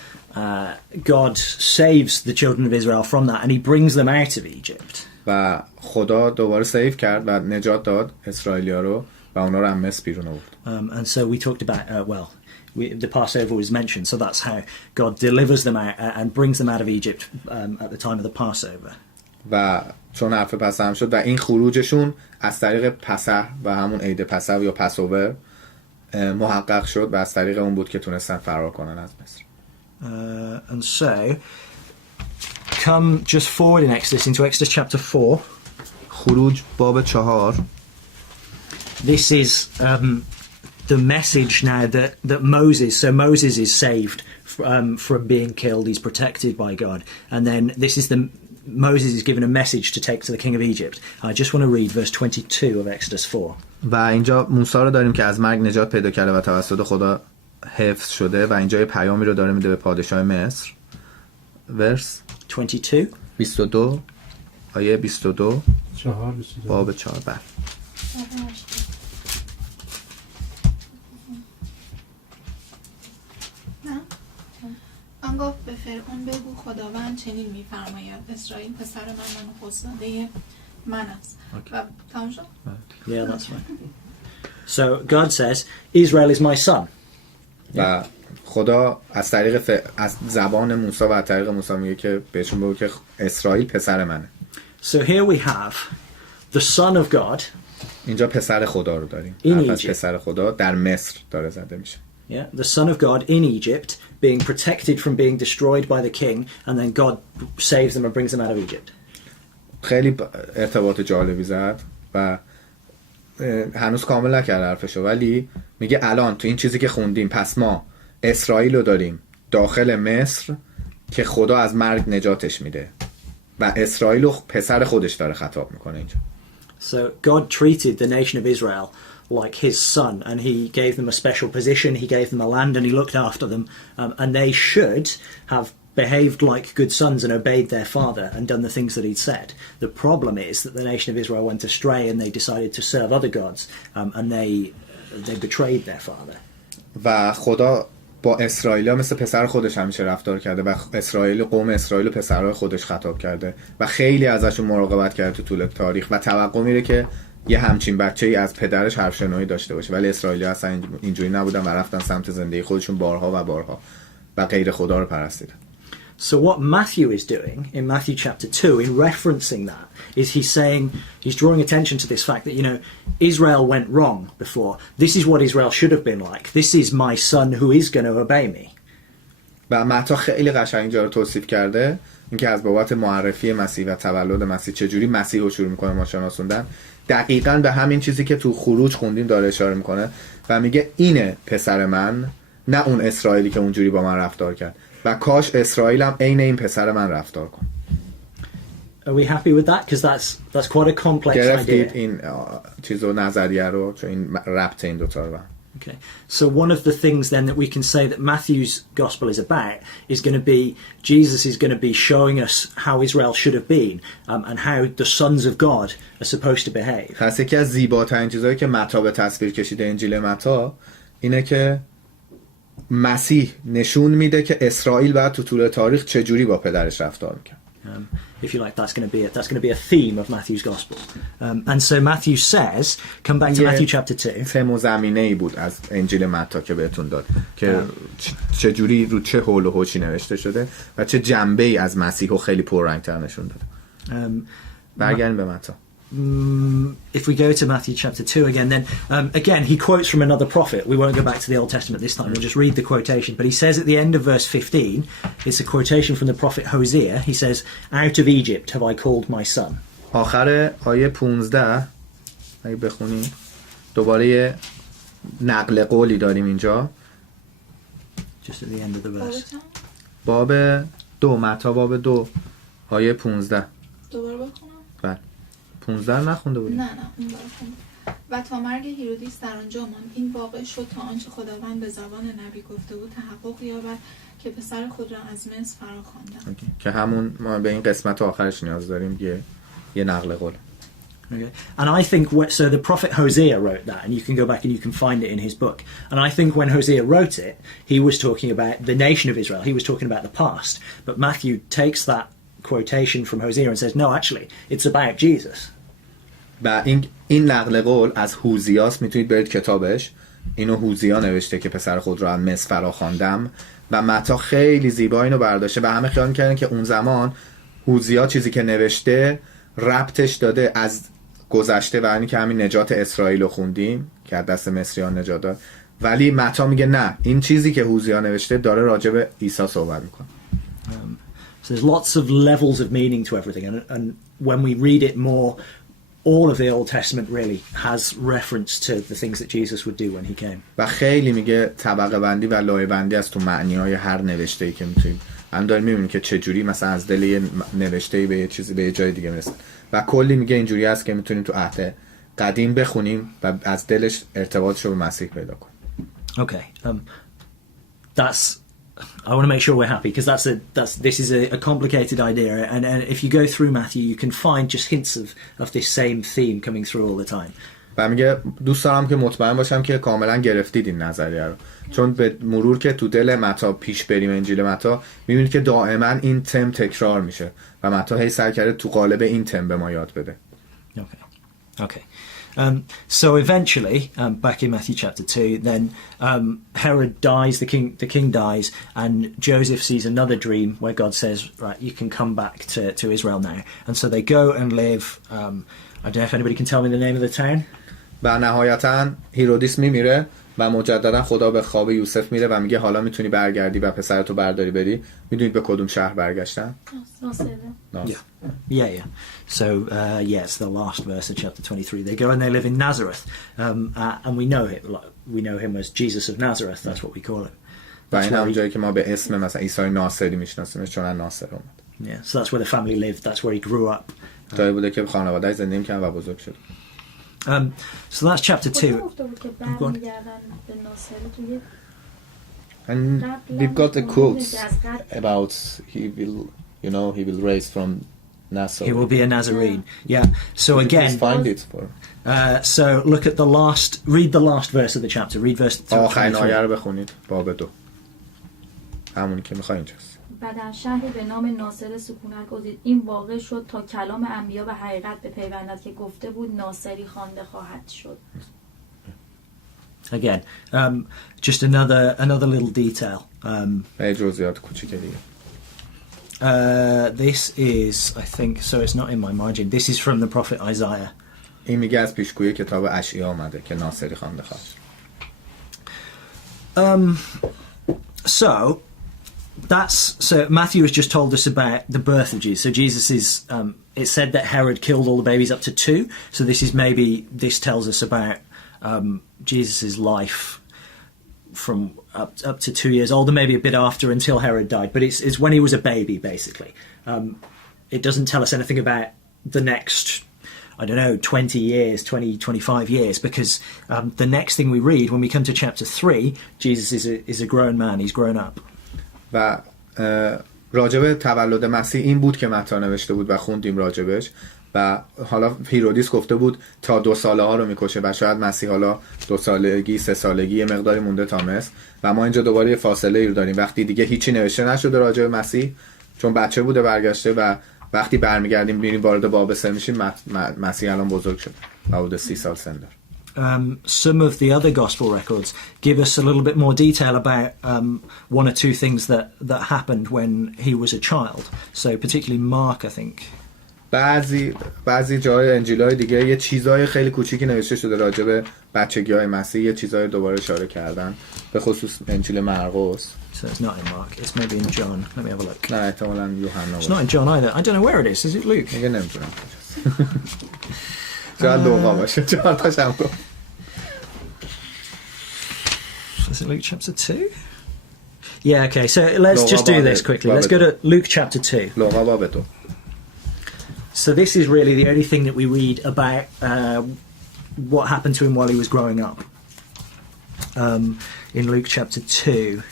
God saves the children of Israel from that, and He brings them out of Egypt. و خدا دوباره سیو کرد و نجات داد اسرائیلیا رو و اونا رو هم مصر بیرون آورد. And so we talked about the Passover was mentioned, so that's how God delivers them out and brings them out of Egypt at the time of the Passover. و چون حرف پسح هم شد و این خروجشون از طریق پسح و همون عید پسح یا پسوور محقق شد و از طریق اون بود که تونستن فرار کنن از مصر. And so come just forward in Exodus into Exodus chapter 4. خروج باب 4. This is the message now that Moses is saved from being killed. He's protected by God, and then this is Moses is given a message to take to the king of Egypt. I just want to read verse 22 of Exodus 4. و اینجا موسی رو داریم که از مرگ نجات پیدا کرده و توسط خدا حفظ شده و اینجا یه پیامی رو داره میده به پادشاه مصر. verse 22 22 آیه 22 4 باب 4 بله. آنگاه به فرعون بگو خداوند چنین می‌فرماید اسرائیل پسر من خودزاده من است. و تمام شد؟ Yeah, that's fine. So God says, Israel is my son. و خدا از طریق از زبان موسی و از طریق موسی میگه که بهشون بگو که اسرائیل پسر منه. So here we have the son of God. اینجا پسر خدا رو داریم. از پسر خدا در مصر داره زده میشه. Yeah, the son of God in Egypt being protected from being destroyed by the king, and then God saves them and brings them out of Egypt. خیلی ارتباط جالبی زد و هنوز کامل نکرد حرفشو ولی میگه الان تو این چیزی که خوندیم پس ما اسرائیل رو داریم داخل مصر که خدا از مرگ نجاتش میده و اسرائیل رو پسر خودش داره خطاب میکنه اینجا. So God treated the nation of Israel like his son, and he gave them a special position, he gave them a land, and he looked after them, and they should have behaved like good sons and obeyed their father and done the things that he'd said. The problem is that the nation of Israel went astray and they decided to serve other gods, and they betrayed their father. و خدا با اسرائیل ها مثل پسر خودش همیشه رفتار کرده و اسرائیل قوم اسرائیل و پسرهای خودش خطاب کرده و خیلی ازشون مراقبت کرده تو طول تاریخ و توقع میره که یه همچین بچه‌ای از پدرش حرف شنوایی داشته باشه، ولی اسرائیلی‌ها اصلا اینجوری نبودن و رفتن سمت زندگی خودشون بارها و بارها و غیر خدا رو پرستیدن. So what Matthew is doing in Matthew chapter 2 in referencing that is he's drawing attention to this fact that, you know, Israel went wrong before. This is what Israel should have been like. This is my son who is going to obey me. و متی خیلی قشنگ اینجا رو توصیف کرده، اینکه از بابت معرفی مسیح و تولد مسیح چجوری مسیح رو شروع میکنه ما شناسوندن، دقیقاً به همین چیزی که تو خروج خوندیم داره اشاره میکنه و میگه اینه پسر من، نه اون اسرائیلی که اونجوری با من رفتار کرد و کاش اسرائیل هم عین این پسر من رفتار کن. Are we happy with that? Because that's quite a complex idea. گرفتید این چیزو نظریه رو، چون این ربط این دوتا رو. Okay. So one of the things then that we can say that Matthew's gospel is about is going to be Jesus is going to be showing us how Israel should have been and how the sons of God are supposed to behave. پس یکی از زیباترین چیزایی که متی به تصویر کشیده انجیل متی اینه که مسیح نشون میده که اسرائیل بعد تو طول تاریخ چجوری با پدرش رفتار میکنه. If you like, that's going to be a theme of Matthew's gospel. And so Matthew says, come back to Matthew chapter 2. تم و زمینه‌ای بود از انجیل متی که بهتون داد که چجوری رو چه حول و حوشی نوشته شده و چه جنبه‌ای از مسیح رو خیلی پررنگ‌تر نشون داده. برگردیم به متی. If we go to Matthew chapter 2 again, then again he quotes from another prophet. We won't go back to the Old Testament this time. We'll just read the quotation. But he says at the end of verse 15, it's a quotation from the prophet Hosea. He says, "Out of Egypt have I called my son." آخر آیه 15 اگه بخونیم دوباره یه نقل قولی داریم اینجا. Just at the end of the verse. باب 2 متی باب 2 آیه 15. دوباره بخونم؟ بله. 15 نخونده بودیم. نه اون بخونم. و تا مرگ هیرودیس در آنجا ماند، این واقع شد تا آنچه خداوند به زبان نبی گفته بود تحقق یابد که پسر خود را از مصر فرا خواندم. که همون ما به این قسمت آخرش نیاز داریم، یه نقل قول. Okay. And I think so the prophet Hosea wrote that, and you can go back and you can find it in his book. And I think when Hosea wrote it, he was talking about the nation of Israel. He was talking about the past. But Matthew takes that quotation from Hosea and says, no, actually, it's about Jesus. و این نقل قول از هوزیاست، میتونید برید کتابش، اینو هوزیا نوشته که پسر خود را از مصر فرا خواندم و متی خیلی زیبا اینو برداشته و همه خیال می‌کردن که اون زمان هوزیا چیزی که نوشته ربطش داده از گذشته و اینی که همین نجات اسرائیل رو خوندیم که از دست مصریان نجات داد، ولی متی میگه نه، این چیزی که هوزیا نوشته داره راجع به عیسی صحبت میکنه. So there's lots of levels of meaning to everything, and when we read it more, all of the Old Testament really has reference to the things that Jesus would do when he came. و خیلی میگه طبقه بندی و لایه بندی از تو معنی‌های هر نوشته‌ای که میتونیم هم داریم میبینیم که چجوری مثلا از دل یه نوشته‌ای به یه چیزی به یه جای دیگه میرسه و کلی میگه اینجوری است که میتونیم تو عهد قدیم بخونیم و از دلش ارتباطش رو به مسیح پیدا کنیم. Okay, I want to make sure we're happy because this is a complicated idea, and if you go through Matthew, you can find just hints of this same theme coming through all the time. و میگه دوست دارم که مطمئن باشم که کاملا گرفتید این نظریه رو، چون به مرور که تو دل متی پیش بریم انجیل متی میبینید که دائما این تم تکرار میشه و متی هی سعی کرده تو قالب این تم به ما یاد بده. Okay. So eventually, back in Matthew chapter 2, then Herod dies, the king dies, and Joseph sees another dream where God says, right, you can come back to Israel now. And so they go and live, I don't know if anybody can tell me the name of the town? و نهایتا هیرودیس میمیره و مجددا خدا به خواب یوسف میره و میگه حالا میتونی برگردی و پسرتو برداری بری. میدونید به کدوم شهر برگشتن؟ Yeah. So, it's the last verse of chapter 23. They go and they live in Nazareth, and we know him as Jesus of Nazareth. That's what we call him. و این هم جایی که ما به اسم مثلا عیسی ناصری میشناسیمش چون از ناصر اومد. Yeah, so that's where the family lived. That's where he grew up. جایی بوده که خانواده‌اش زندگی می‌کردن و بزرگ شد. So that's chapter 2. And we've got the quotes about he will raise from Nazareth. He will be a Nazarene. Yeah. So again, find it for. So look at read the last verse of the chapter. Read verse 23. آخرین آیه رو بخونید باب 2. همونی که میخوای اینجاست. و در شهری به نام ناصر سکونت گزید. این واقع شد تا کلام انبیا به حقیقت بپیوندد که گفته بود ناصری خوانده خواهد شد. Again, just another little detail. جزئیات کوچیک دیگه. This is, I think, so it's not in my margin. This is from the prophet Isaiah. این میگه از پیشگویی کتاب اشعیا آمده که ناصری خوانده خواهد شد. So Matthew has just told us about the birth of Jesus. So Jesus is, it said that Herod killed all the babies up to 2. So this tells us about Jesus's life from up to 2 years old, and maybe a bit after until Herod died. But it's when he was a baby, basically. It doesn't tell us anything about the next, I don't know, 20 years, 25 years, because the next thing we read when we come to chapter 3, Jesus is a grown man, he's grown up. و راجب تولد مسیح این بود که متی نوشته بود و خوندیم راجبش و حالا هیرودیس گفته بود تا 2 ساله ها رو میکشه و شاید مسیح حالا 2 سالگی 3 سالگی یه مقداری مونده تا مصر و ما اینجا دوباره یه فاصله ای رو داریم وقتی دیگه هیچی نوشته نشده راجب مسیح چون بچه بوده برگشته و وقتی برمیگردیم میریم وارد باب 3 میشیم مسیح الان بزرگ شده و حدود 30 سال سن داره. Some of the other gospel records give us a little bit more detail about one or two things that happened when he was a child. So particularly Mark, I think. بعضی جای انجیل‌های دیگه یه چیزای خیلی کوچیکی نوشته شده راجع به بچگی‌های مسیح، یه چیزای دوباره اشاره کردن به خصوص انجیل مرقس. So it's not in Mark. It's maybe in John. Let me have a look. نه احتمالاً یوحنا. It's not in John either. I don't know where it is. Is it Luke? میگه نمیدونم. شاید لوقا باشه. 4 تاش هم گفت. Is it Luke chapter 2? Yeah, okay. So let's just do this quickly. Let's go to Luke chapter 2. لوقا باب 2. So this is really the only thing that we read about what happened to him while he was growing up. In Luke chapter 2.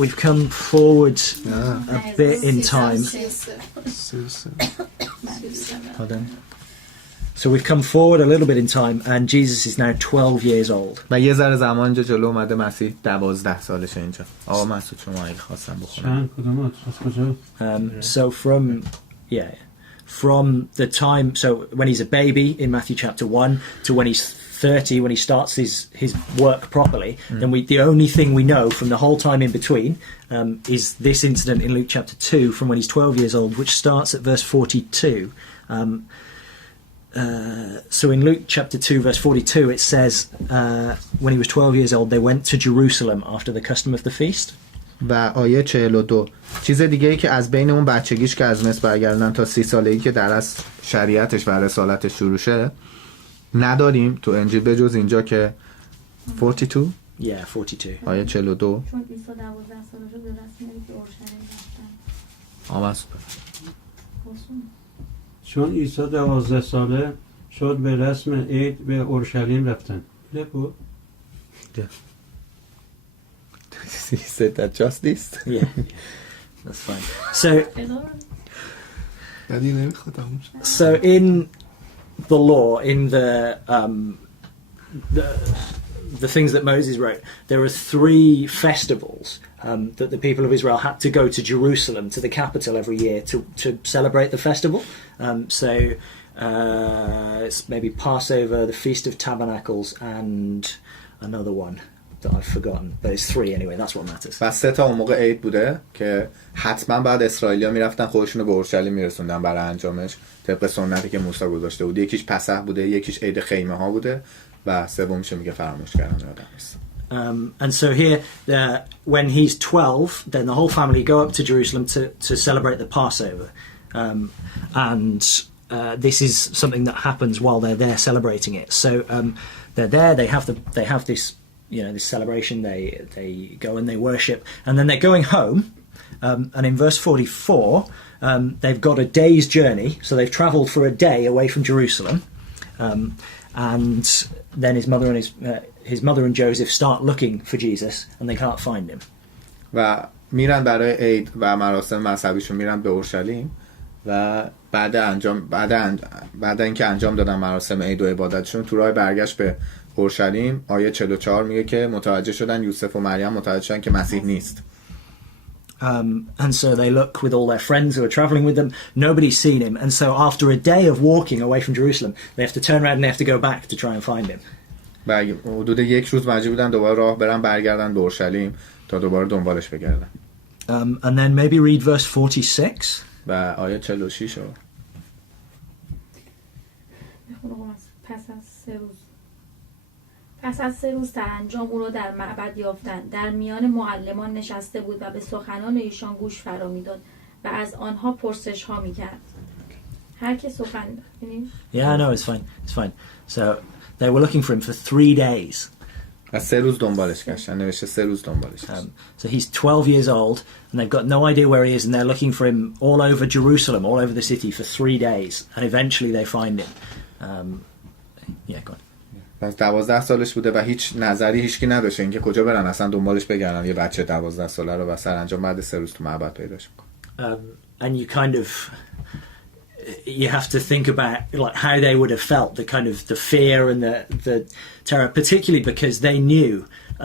We've come forward a bit in time. Pardon? So we've come forward a little bit in time and Jesus is now 12 years old. و یه ذره زمان اینجا جلو اومده مسیح 12 سالشه اینجا. آقا مسعود شما اگه خواستم بخونم. کدومات از کجا؟ So from the time, so when he's a baby in Matthew chapter 1 to when he's 30, when he starts his work properly, then the only thing we know from the whole time in between is this incident in Luke chapter 2 from when he's 12 years old, which starts at verse 42. So in Luke chapter 2 verse 42 it says when he was 12 years old they went to Jerusalem after the custom of the feast. و آیه 42 چیز دیگه ای که از بین اون بچگیش که از مصر برگردن تا 30 سالگی که در از شریعتش و رسالتش شروع شه نداریم تو انجیل بجز اینجا که 42 Yeah, 42. آیه 42 چون عیسی 12 سالشه به رسم عید به اورشلیم رفتن. آمد سوپر. چون عیسی 12 ساله شد به رسم عید به اورشلیم رفتن. لپو He said that justice. Yeah. That's fine. So in the law, in the things that Moses wrote, there are 3 festivals that the people of Israel had to go to Jerusalem, to the capital, every year to celebrate the festival. It's maybe Passover, the Feast of Tabernacles, and another one that I've forgotten. But it's 3 anyway, that's what matters. و 3 تا اون موقع عید بوده که حتما بعد اسرائیلیا میرفتن خودشون رو به اورشلیم میرسوندن برای انجامش طبق سنتی که موسی گذاشته بود. یکیش پسح بوده، یکیش عید خیمه ها بوده و سومیش میگه فراموش کردن یادم نیست. And so here, when he's 12, then the whole family go up to Jerusalem to celebrate the Passover. And this is something that happens while they're there celebrating it. So they're there, they have this, this celebration, they go and they worship, and then they're going home, and in verse 44, they've got a day's journey, so they've travelled for a day away from Jerusalem, and then his mother and Joseph start looking for Jesus and they can't find him. و میرن برای عید و مراسم مذهبیشون میرن به اورشلیم و بعد اینکه انجام دادن مراسم عید و عبادتشون تو راه برگشت به اورشلیم آیه 44 میگه که متوجه شدن یوسف و مریم متوجه شدن که مسیح نیست. And so they look with all their friends who are traveling with them. Nobody's seen him. And so after a day of walking away from Jerusalem, they have to turn around and they have to go back to try and find him. و حدود یک روز مجبور بودن دوباره راه برن برگردن به اورشلیم تا دوباره دنبالش بگردن. And then maybe read verse 46. و آیه 46 رو پس از 3 روز سرانجام او را در معبد یافتند. در میان معلمان نشسته بود و به سخنان ایشان گوش فرا می‌داد و از آنها پرسش ها می‌کرد. هر که سخن Yeah, no, it's fine. It's fine. So they were looking for him for 3 days. از 3 روز دنبالش گشتن. نوشته 3 روز دنبالش گشتن. So he's 12 years old and they've got no idea where he is and they're looking for him all over Jerusalem, all over the city for 3 days and eventually they find him. Yeah, go on. پس 12 سالش بوده و هیچ نظری هیچکی نداشته اینکه کجا برن اصلا دنبالش بگردن یه بچه 12 ساله رو و سرانجام بعد 3 روز تو معبد پیداش میکنه. And you kind of you have to think about like how they would have felt, the kind of the fear and the terror, particularly because they knew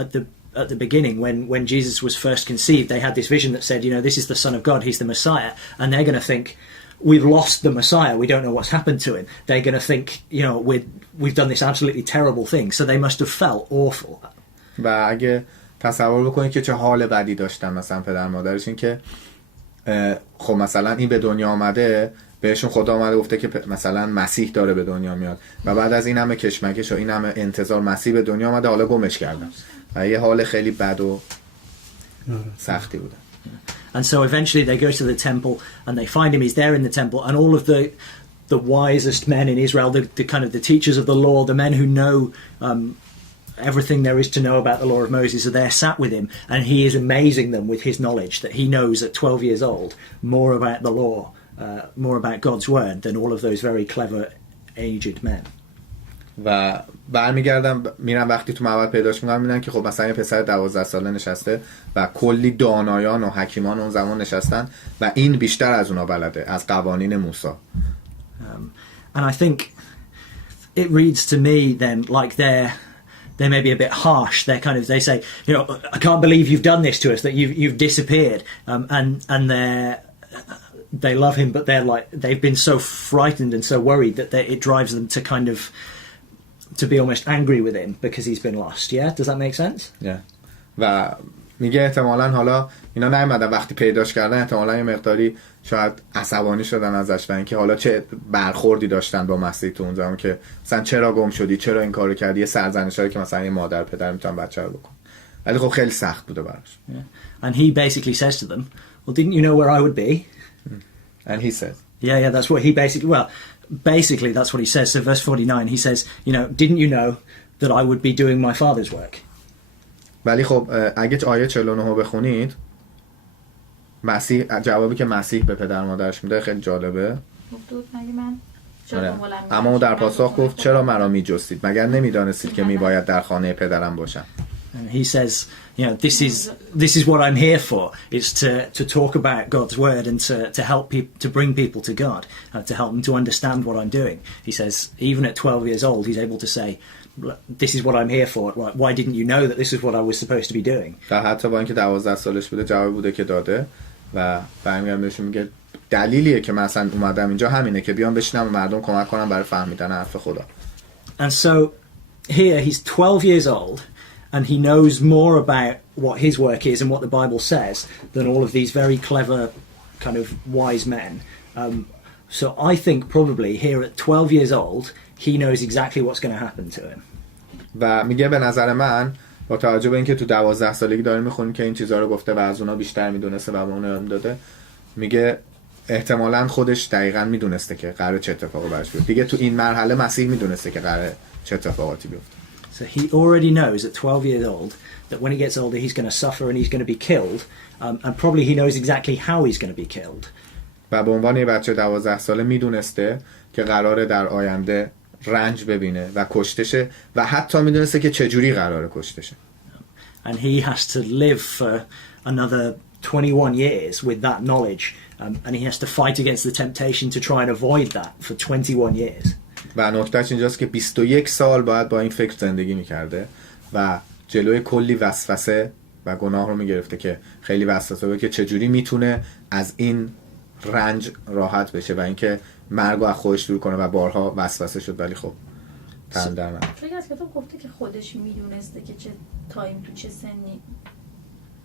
at the beginning when Jesus was first conceived, they had this vision that said, you know, this is the Son of God, he's the Messiah, and they're going to think we've lost the Messiah, we don't know what's happened to him. They're going to think, you know, we've done this absolutely terrible thing, so they must have felt awful. و اگه تصور بکنید که چه حال بدی داشتن مثلا پدر مادرش، این که خب مثلا این به دنیا آمده، بهشون خدا آمده گفته که مثلا مسیح داره به دنیا میاد و بعد از این همه کشمکش و این همه انتظار مسیح به دنیا آمده، حالا گمش کردن و یه حال خیلی بد و سختی بوده. And so eventually they go to the temple and they find him, he's there in the temple, and all of the wisest men in Israel, the kind of the teachers of the law, the men who know everything there is to know about the law of Moses are there sat with him, and he is amazing them with his knowledge that he knows at 12 years old more about the law, more about God's word than all of those very clever aged men. و برمیگردم میرم وقتی تو معبد پیداش میکنم میبینن که خب مثلا یه پسر 12 ساله نشسته و کلی دانایان و حکیمان اون زمان نشستن و این بیشتر از اونا بلده از قوانین موسی. And I think it reads to me then like they're maybe a bit harsh. They're kind of, they say, you know, I can't believe you've done this to us, that you've disappeared, and they love him, but they've been so frightened and so worried that it drives them to kind of to be almost angry with him because he's been lost. Yeah, does that make sense? Yeah. و میگه احتمالاً حالا اینا نیومدن وقتی پیداش کردن، احتمالاً یه مقداری شاید عصبانی شدن ازش و اینکه حالا چه برخوردی داشتن با مسیح تو اون زمان که مثلا چرا گم شدی، چرا این کارو کردی، یه سرزنشایی که مثلا یه مادر پدر میتونن بچه رو بکن. ولی خب خیلی سخت بوده براش. And he basically says to them, well, didn't you know where I would be? And he says, yeah, that's what he basically that's what he says. So verse 49, he says, you know, didn't you know that I would be doing my father's work? ولی خب اگه آیه 49 بخونید، مسیح جوابی که مسیح به پدر مادرش میده خیلی جالبه. اما او در پاسخ گفت چرا مرا میجستید؟ مگر نمیدانستید که میباید در خانه پدرم باشم؟ He says, you know, this is what I'm here for. It's to talk about God's word and to help people, to bring people to God, to help them to understand what I'm doing. He says, even at 12 years old, he's able to say, this is what I'm here for. Why didn't you know that this is what I was supposed to be doing? و حتی با اینکه 12 سالش بوده جواب بوده که داده و برمیگرده بهشون میگه دلیلیه که من اصلا اومدم اینجا همینه که بیام بشینم و مردم کمک کنم برای فهمیدن حرف خدا. And so here he's 12 years old and he knows more about what his work is and what the Bible says than all of these very clever kind of wise men. So I think probably here at 12 years old he knows exactly what's going to happen to him. و میگه به نظر من با توجه به اینکه تو 12 سالگی داره میخونیم که این چیزا رو گفته و از اونا بیشتر میدونسته و به اونا یاد داده، میگه احتمالاً خودش دقیقاً میدونسته که قراره چه اتفاقی براش بیفته. دیگه تو این مرحله مسیح میدونسته که قراره چه اتفاقاتی بیفته. So he already knows at 12 years old that when he gets older he's going to suffer and he's going to be killed, and probably he knows exactly how he's going to be killed. و به عنوان یه بچه 12 ساله میدونسته که قراره در آینده رنج ببینه و کشته شه و حتی میدونسته که چجوری قراره کشته شه. And he has to live for another 21 years with that knowledge, and he has to fight against the temptation to try and avoid that for 21 years. و نکتهش اینجاست که 21 سال باید با این فکر زندگی میکرده و جلوی کلی وسوسه و گناه رو میگرفته که خیلی وسوسه بود که چجوری میتونه از این رنج راحت بشه و اینکه مرگ رو از خودش دور کنه و بارها وسوسه شد ولی خب تن در من. خیلی از کتاب گفته که خودش میدونسته که چه تایم تو چه سنی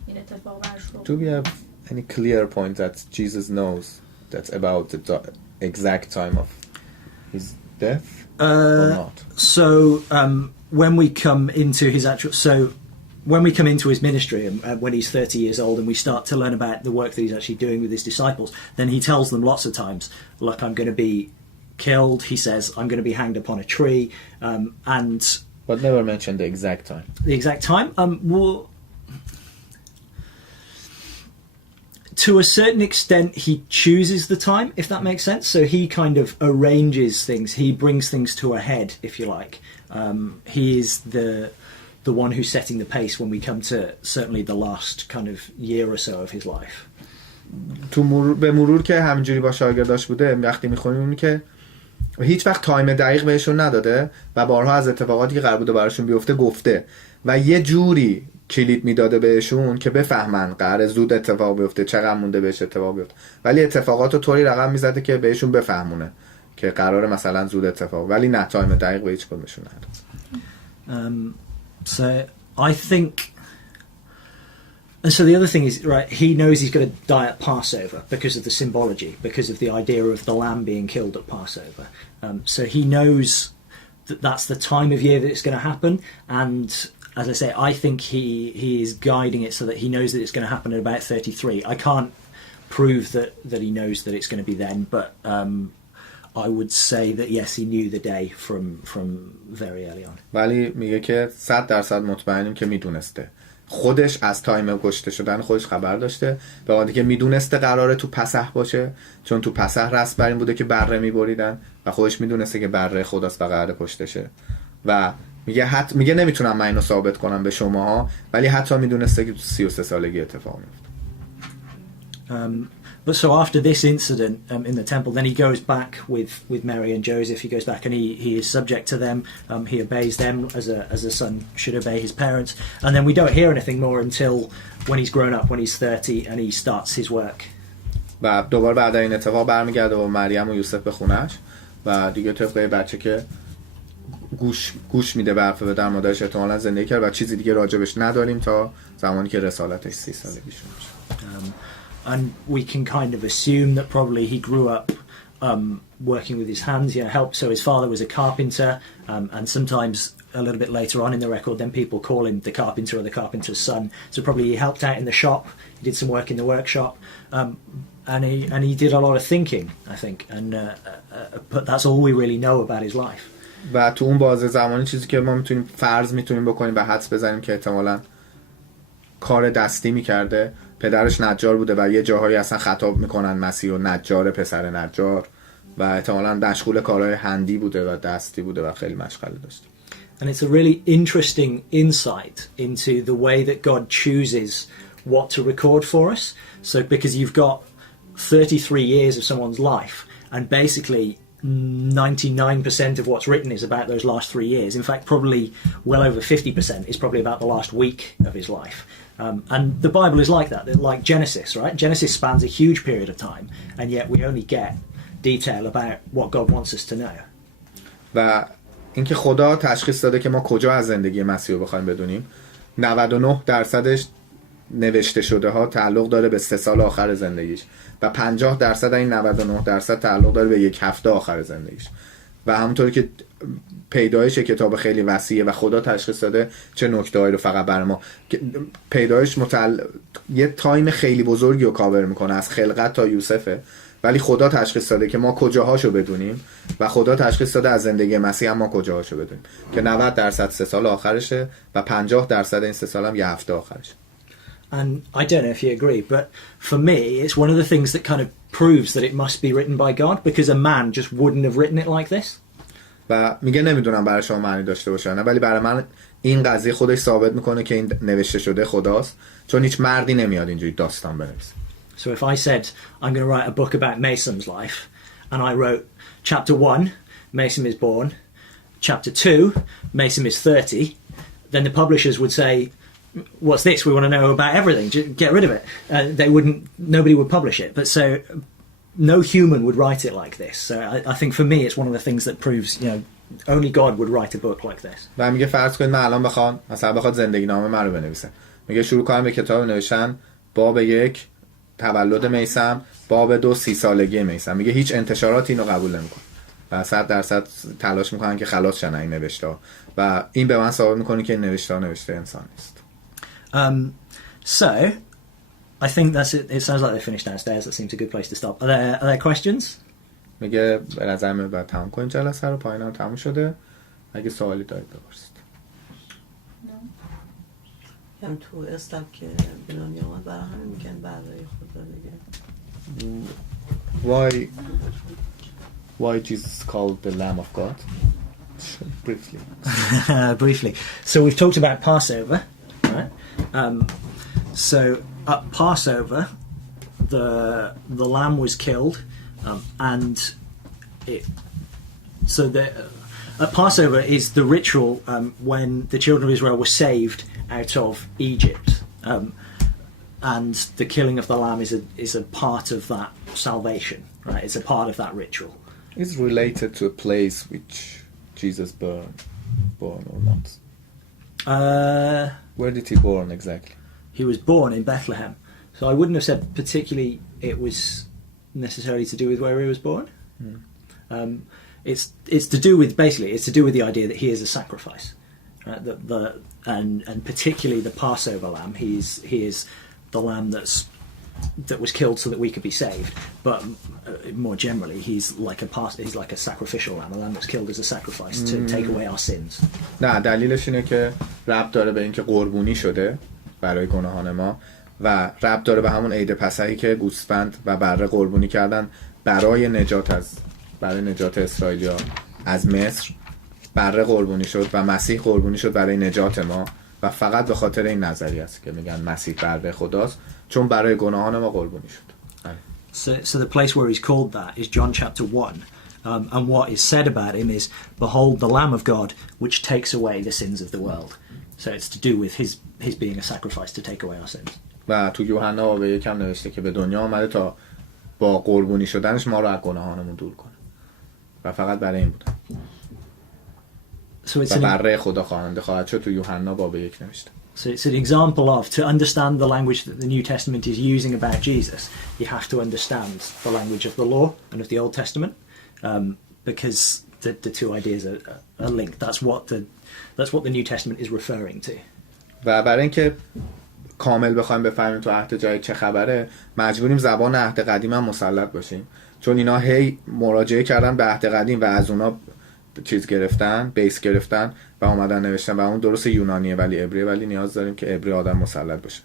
این اتفاق برش رو. Do we have any clear point that Jesus knows that's about the exact time of his death or not? So when we come into his when we come into his ministry and when he's 30 years old and we start to learn about the work that he's actually doing with his disciples, then he tells them lots of times, look, I'm going to be killed. He says, I'm going to be hanged upon a tree. But never mention the exact time. The exact time? Well, to a certain extent, he chooses the time, if that makes sense. So he kind of arranges things. He brings things to a head, if you like. He is the one who's setting the pace when we come to certainly the last kind of year or so of his life. به مرور که همینجوری با شاگرداش بوده وقتی میخونیم که هیچ وقت تایم دقیق بهشون نداده و بارها از اتفاقاتی که قرار بوده براشون بیفته گفته و یه جوری کلید میداده بهشون که بفهمن قراره زود اتفاق بیفته چقدر مونده بهش اتفاق بیفته ولی اتفاقات رو طوری رقم میزده که بهشون بفهمونه که قراره مثلا زود اتفاق ولی نه تایم دقیق به هیچ کدومشون نداده. So I think, and so the other thing is, right, he knows he's going to die at Passover because of the symbology, because of the idea of the lamb being killed at Passover. So he knows that that's the time of year that it's going to happen, and as I say, I think he is guiding it so that he knows that it's going to happen at about 33. I can't prove that he knows that it's going to be then, but I would say that yes, he knew the day from very early on. ولی میگه که 100% مطمئنیم که میدونسته. خودش از تایم کشته شدن خودش خبر داشته. به وقتی که میدونسته قراره تو پسح باشه، چون تو پسح رسم بر این بوده که بره میبریدن و خودش میدونسته که بره خداست و قراره کشته شه. و میگه نمیتونم من اینو ثابت کنم به شماها، ولی حتی میدونسته که تو 33 سالگی اتفاق میفته. But so after this incident in the temple, then he goes back with Mary and Joseph. He goes back and he is subject to them. He obeys them as a son should obey his parents. And then we don't hear anything more until when he's grown up, when he's 30 and he starts his work. و دوباره بعد این اتفاق برمیگرده با مریم و یوسف به خونش و دیگه طبق بچه که گوش میده به حرف در مادرش احتمالاً زندگی کرد و چیزی دیگه راجبش نداریم تا زمانی که رسالتش 30 سالگیش میشه. And we can kind of assume that probably he grew up working with his hands, so his father was a carpenter, and sometimes a little bit later on in the record then people call him the carpenter or the carpenter's son. So probably he helped out in the shop, he did some work in the workshop, and he did a lot of thinking, I think, and but that's all we really know about his life. و تو اون بازه زمانی چیزی که ما میتونیم بکنیم و حدس بزنیم که احتمالاً کار دستی میکرده. پدرش نجار بوده و یه جاهایی اصلا خطاب میکنن مسیح و نجار، پسر نجار، و احتمالاً مشغول کارهای هندی بوده و دستی بوده و خیلی مشغله داشته. And it's a really interesting insight into the way that God chooses what to record for us. So because you've got 33 years of someone's life and basically 99% of what's written is about those last 3 years. In fact, probably well over 50% is probably about the last week of his life. And the Bible is like that, like Genesis, right? Genesis spans a huge period of time, and yet we only get detail about what God wants us to know. و اینکه خدا تشخیص داده که ما کجا از زندگی مسیح رو بخوایم بدونیم. 99%ش نوشته شده ها تعلق داره به 3 سال آخر زندگیش و 50% این 99% تعلق داره به 1 هفته آخر زندگیش. و همونطوری که پیدایش کتاب خیلی وسیعه و خدا تشخیص داده چه نکته‌هایی رو فقط برای ما پیدایش یه تایم خیلی بزرگی رو کاور میکنه از خلقت تا یوسفه، ولی خدا تشخیص داده که ما کجاهاشو بدونیم و خدا تشخیص داده از زندگی مسیح هم ما کجاهاشو بدونیم که 90% 3 سال آخرشه و 50% این 3 سال هم 1 هفته آخرشه. And I don't know if you agree, but for me, it's one of the things that kind of proves that it must be written by God, because a man just wouldn't have written it like this. و میگه نمیدونم برای شما معنی داشته باشه نه، ولی برای من این قضیه خودش ثابت میکنه که این نوشته شده خداست، چون هیچ مردی نمیاد اینجوری داستان بنویسه. So if I said I'm going to write a book about Mason's life and I wrote chapter 1, Mason is born. Chapter 2, Mason is 30. Then the publishers would say, what's this? We want to know about everything. Just get rid of it. Nobody would publish it. But so no human would write it like this. So I think for me, it's one of the things that proves, only God would write a book like this. و میگه فرض کنید من الان بخواد زندگی نامه من رو بنویسه. میگه شروع کنم به کتاب نوشتن باب 1 تولد میثم، باب 2 30 سالگی میثم. میگه هیچ انتشاراتی اینو قبول نمیکنه. و 100% تلاش میکنن که خلاص شن این نوشته و این به من ثابت میکنه که این نوشته انسان نیست. So I think that's it. It sounds like they finished downstairs. That seems a good place to stop. Are there questions? میگه به نظر من باید تموم کنیم جلسه رو. پایین هم تموم شده. اگه سوالی دارید بپرسید. هم تو اسلام که به دنیا آمد برای همین میگن برای خدا دیگه. Why Jesus called the Lamb of God? Briefly. Briefly. So we've talked about Passover, right? So at Passover, the lamb was killed, and at Passover is the ritual when the children of Israel were saved out of Egypt, and the killing of the lamb is a part of that salvation, right? It's a part of that ritual. It's related to a place which Jesus born or not? Where did he born exactly? He was born in Bethlehem, so I wouldn't have said particularly it was necessarily to do with where he was born. It's to do with the idea that he is a sacrifice, right? And particularly the Passover lamb. He is the lamb that was killed so that we could be saved. But more generally, he's like a sacrificial lamb, a lamb that's killed as a sacrifice to take away our sins. نه دلیلش اینه که ربط داره به اینکه قربونی شده برای گناهان ما و ربط داره به همون عید پسحی که گوسفند و بره قربونی کردن برای نجات اسرائیلیا از مصر. بره قربونی شد و مسیح قربونی شد برای نجات ما و فقط به خاطر این نظریه است که میگن مسیح بره خداست چون برای گناهان ما قربونی شد. So the place where he's called that is John chapter 1. And what is said about him is, behold the Lamb of God which takes away the sins of the world. So it's to do with his being a sacrifice to take away our sins. و تو یوحنا باب 1 نوشته که به دنیا آمده تا با قربونی شدنش ما رو از گناهانمون دور کنه. و فقط برای این بوده. و بره خدا خواننده خواهد شد تو یوحنا باب 1 نوشته. So it's an example of, to understand the language that the New Testament is using about Jesus, you have to understand the language of the law and of the Old Testament, because the two ideas are linked. That's what the New Testament is referring to. و برای اینکه کامل بخوایم بفهمیم تو عهد جدید چه خبره، مجبوریم زبان عهد قدیم هم مسلط باشیم، چون اینا هی مراجعه کردن به عهد قدیم و از اونا چیز گرفتن، بیس گرفتن و اومدن نوشتن و اون درست یونانیه ولی عبریه، ولی نیاز داریم که عبری آدم مسلط باشه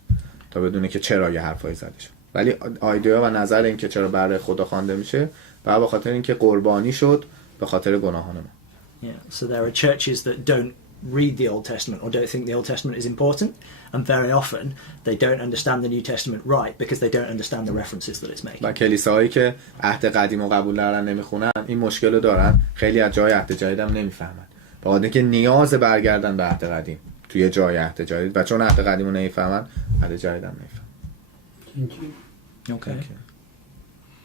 تا بدونه که چرا یه حرفایی زده شد. ولی ایده و نظر این که چرا برای خدا خوانده میشه و به خاطر اینکه قربانی شد به خاطر گناهان ما. Yeah, so there are churches that don't read the Old Testament or don't think the Old Testament is important, and very often they don't understand the New Testament right because they don't understand the references that it's making. و کلیساهایی که عهد قدیم رو قبول دارن نمیخونن این مشکل رو دارن، خیلی از جای عهد جدید هم نمیفهمن. به خاطر اینکه نیاز برگردن به عهد قدیم توی جای عهد جدید و چون عهد قدیم رو نمیفهمن عهد جدید هم نمیفهمن. Okay.